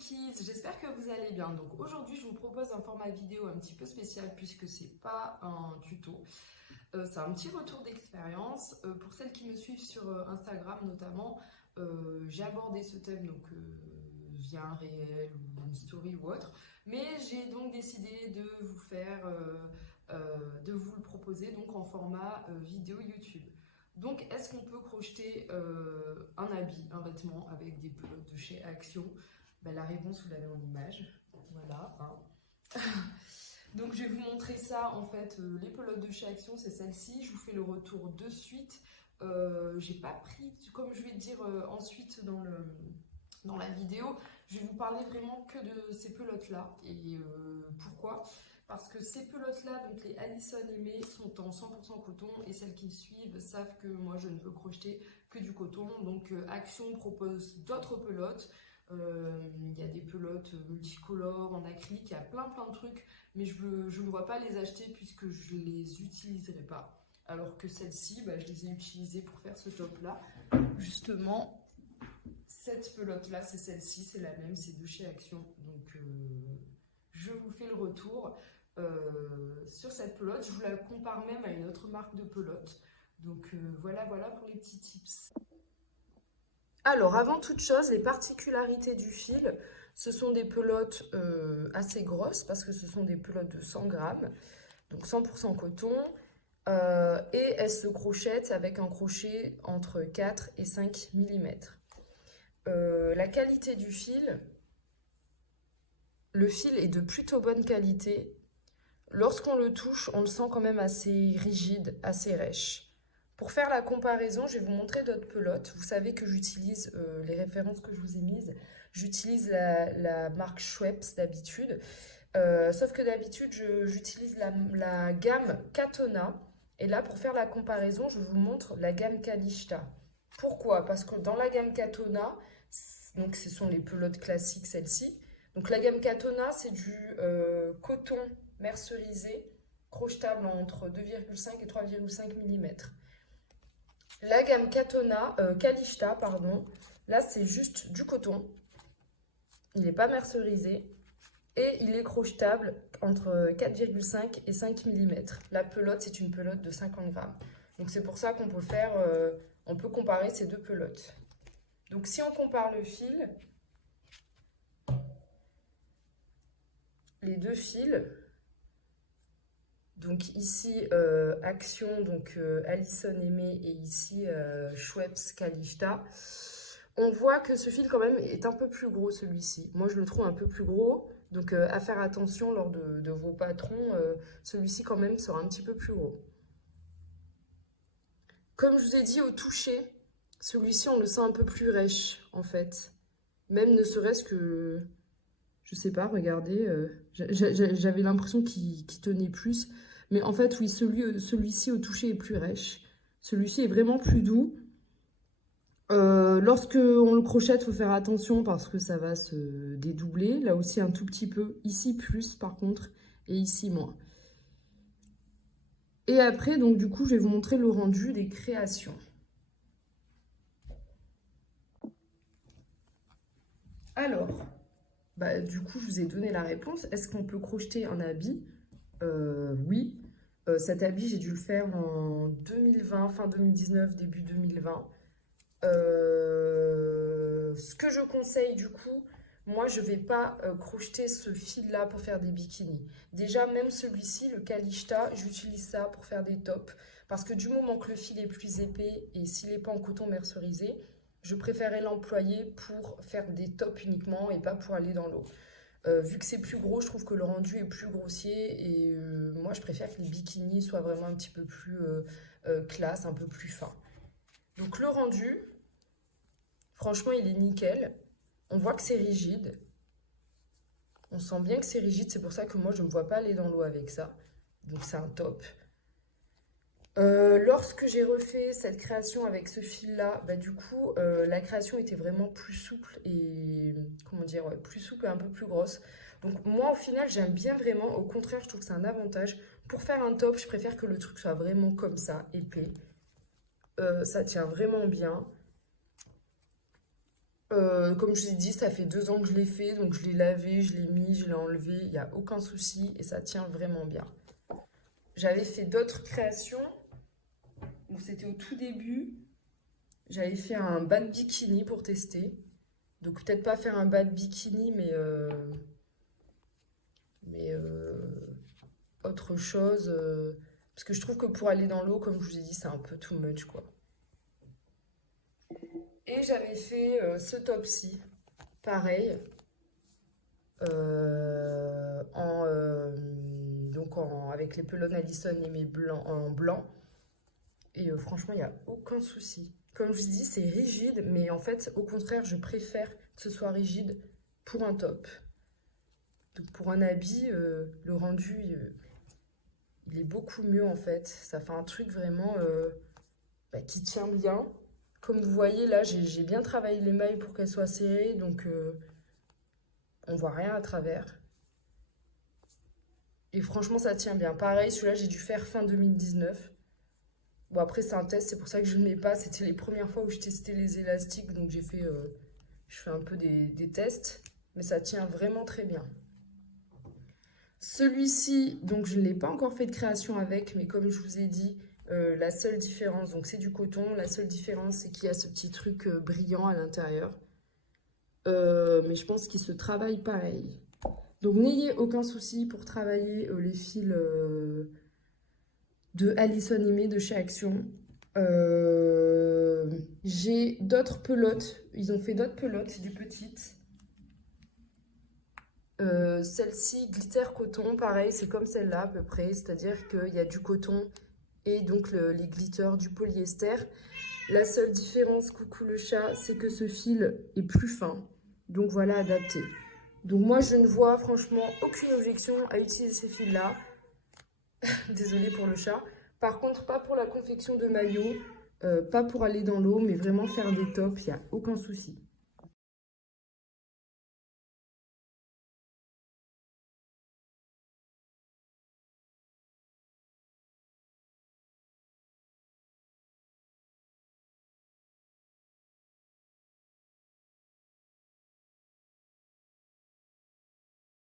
Kids, j'espère que vous allez bien. Donc aujourd'hui je vous propose un format vidéo un petit peu spécial puisque c'est pas un tuto. C'est un petit retour d'expérience. Pour celles qui me suivent sur Instagram notamment, j'ai abordé ce thème donc via un réel ou une story ou autre. Mais j'ai donc décidé de vous de vous le proposer donc en format vidéo YouTube. Donc, est-ce qu'on peut crocheter un habit, un vêtement avec des pelotes de chez Action? Ben, la réponse, vous l'avez en image. Voilà. Hein. Donc, je vais vous montrer ça. En fait, les pelotes de chez Action, c'est celle-ci. Je vous fais le retour de suite. J'ai pas pris, comme je vais dire ensuite dans la vidéo, je vais vous parler vraiment que de ces pelotes-là. Et pourquoi? Parce que ces pelotes-là, donc les Alison Aimé, sont en 100% coton et celles qui me suivent savent que moi je ne peux crocheter que du coton. Donc Action propose d'autres pelotes. Il y a des pelotes multicolores, en acrylique, il y a plein de trucs, mais je ne vois pas les acheter puisque je ne les utiliserai pas. Alors que celles-ci, bah, je les ai utilisées pour faire ce top-là. Justement, cette pelote-là, c'est celle-ci, c'est la même, c'est de chez Action. Donc je vous fais le retour. Sur cette pelote, je vous la compare même à une autre marque de pelote. Donc voilà pour les petits tips. Alors avant toute chose, les particularités du fil, ce sont des pelotes assez grosses parce que ce sont des pelotes de 100 grammes, donc 100% coton. Et elles se crochettent avec un crochet entre 4 et 5 mm. La qualité du fil, le fil est de plutôt bonne qualité. Lorsqu'on le touche, on le sent quand même assez rigide, assez rêche. Pour faire la comparaison, je vais vous montrer d'autres pelotes. Vous savez que j'utilise les références que je vous ai mises. J'utilise la marque Schweppes d'habitude. Sauf que d'habitude, j'utilise la gamme Katona. Et là, pour faire la comparaison, je vous montre la gamme Kalishta. Pourquoi? Parce que dans la gamme Katona, donc ce sont les pelotes classiques, celles-ci. Donc la gamme Katona, c'est du coton mercerisé, crochetable entre 2,5 et 3,5 mm. La gamme Kalishta, pardon, là c'est juste du coton. Il n'est pas mercerisé et il est crochetable entre 4,5 et 5 mm. La pelote, c'est une pelote de 50 grammes. Donc c'est pour ça qu'on peut faire, on peut comparer ces deux pelotes. Donc si on compare le fil, les deux fils, donc ici Action, donc Alison Aimé et ici Schweppes Kalishta, on voit que ce fil quand même est un peu plus gros celui-ci. Moi je le trouve un peu plus gros, donc à faire attention lors de vos patrons, celui-ci quand même sera un petit peu plus gros. Comme je vous ai dit au toucher, celui-ci on le sent un peu plus rêche en fait. Même ne serait-ce que, je sais pas, regardez, j'avais l'impression qu'il tenait plus. Mais en fait, oui, celui-ci au toucher est plus rêche. Celui-ci est vraiment plus doux. Lorsque on le crochette, il faut faire attention parce que ça va se dédoubler. Là aussi, un tout petit peu. Ici, plus par contre. Et ici, moins. Et après, donc du coup, je vais vous montrer le rendu des créations. Alors, bah, du coup, je vous ai donné la réponse. Est-ce qu'on peut crocheter un habit? Oui. Cet habit, j'ai dû le faire en 2020, fin 2019, début 2020. Ce que je conseille du coup, moi je vais pas crocheter ce fil là pour faire des bikinis. Déjà même celui-ci, le Kalishta, j'utilise ça pour faire des tops. Parce que du moment que le fil est plus épais et s'il n'est pas en coton mercerisé, je préférais l'employer pour faire des tops uniquement et pas pour aller dans l'eau. Vu que c'est plus gros, je trouve que le rendu est plus grossier et moi je préfère que les bikinis soient vraiment un petit peu plus classe, un peu plus fin. Donc le rendu, franchement il est nickel. On voit que c'est rigide. On sent bien que c'est rigide, c'est pour ça que moi je ne me vois pas aller dans l'eau avec ça. Donc c'est un top. Lorsque j'ai refait cette création avec ce fil-là, bah, du coup, la création était vraiment plus souple et, comment dire, ouais, plus souple et un peu plus grosse. Donc moi, au final, j'aime bien vraiment. Au contraire, je trouve que c'est un avantage. Pour faire un top, je préfère que le truc soit vraiment comme ça, épais. Ça tient vraiment bien. Comme je vous ai dit, ça fait 2 ans que je l'ai fait, donc je l'ai lavé, je l'ai mis, je l'ai enlevé, il n'y a aucun souci et ça tient vraiment bien. J'avais fait d'autres créations, donc c'était au tout début. J'avais fait un bas de bikini pour tester. Donc peut-être pas faire un bas de bikini, mais autre chose. Parce que je trouve que pour aller dans l'eau, comme je vous ai dit, c'est un peu too much, quoi. Et j'avais fait ce top-ci, pareil, avec les pelones Allison et mes blancs en blanc. Et franchement, il n'y a aucun souci. Comme je vous dis, c'est rigide, mais en fait, au contraire, je préfère que ce soit rigide pour un top. Donc pour un habit, le rendu, il est beaucoup mieux en fait. Ça fait un truc vraiment qui tient bien. Comme vous voyez, là, j'ai bien travaillé les mailles pour qu'elles soient serrées, donc on voit rien à travers. Et franchement, ça tient bien. Pareil, celui-là, j'ai dû faire fin 2019. Bon, après, c'est un test, c'est pour ça que je ne le mets pas. C'était les premières fois où je testais les élastiques, donc je fais un peu des tests. Mais ça tient vraiment très bien. Celui-ci, donc je ne l'ai pas encore fait de création avec, mais comme je vous ai dit, la seule différence, donc c'est du coton, la seule différence c'est qu'il y a ce petit truc brillant à l'intérieur. Mais je pense qu'il se travaille pareil. Donc n'ayez aucun souci pour travailler les fils de Allison Aimée de chez Action. J'ai d'autres pelotes, ils ont fait d'autres pelotes, c'est des petites. Celle-ci, glitter coton, pareil, c'est comme celle-là à peu près, c'est-à-dire qu'il y a du coton et donc les glitters du polyester. La seule différence, coucou le chat, c'est que ce fil est plus fin, donc voilà, adapté. Donc moi, je ne vois franchement aucune objection à utiliser ces fils-là. Désolée pour le chat. Par contre, pas pour la confection de maillots, pas pour aller dans l'eau, mais vraiment faire des tops, il n'y a aucun souci.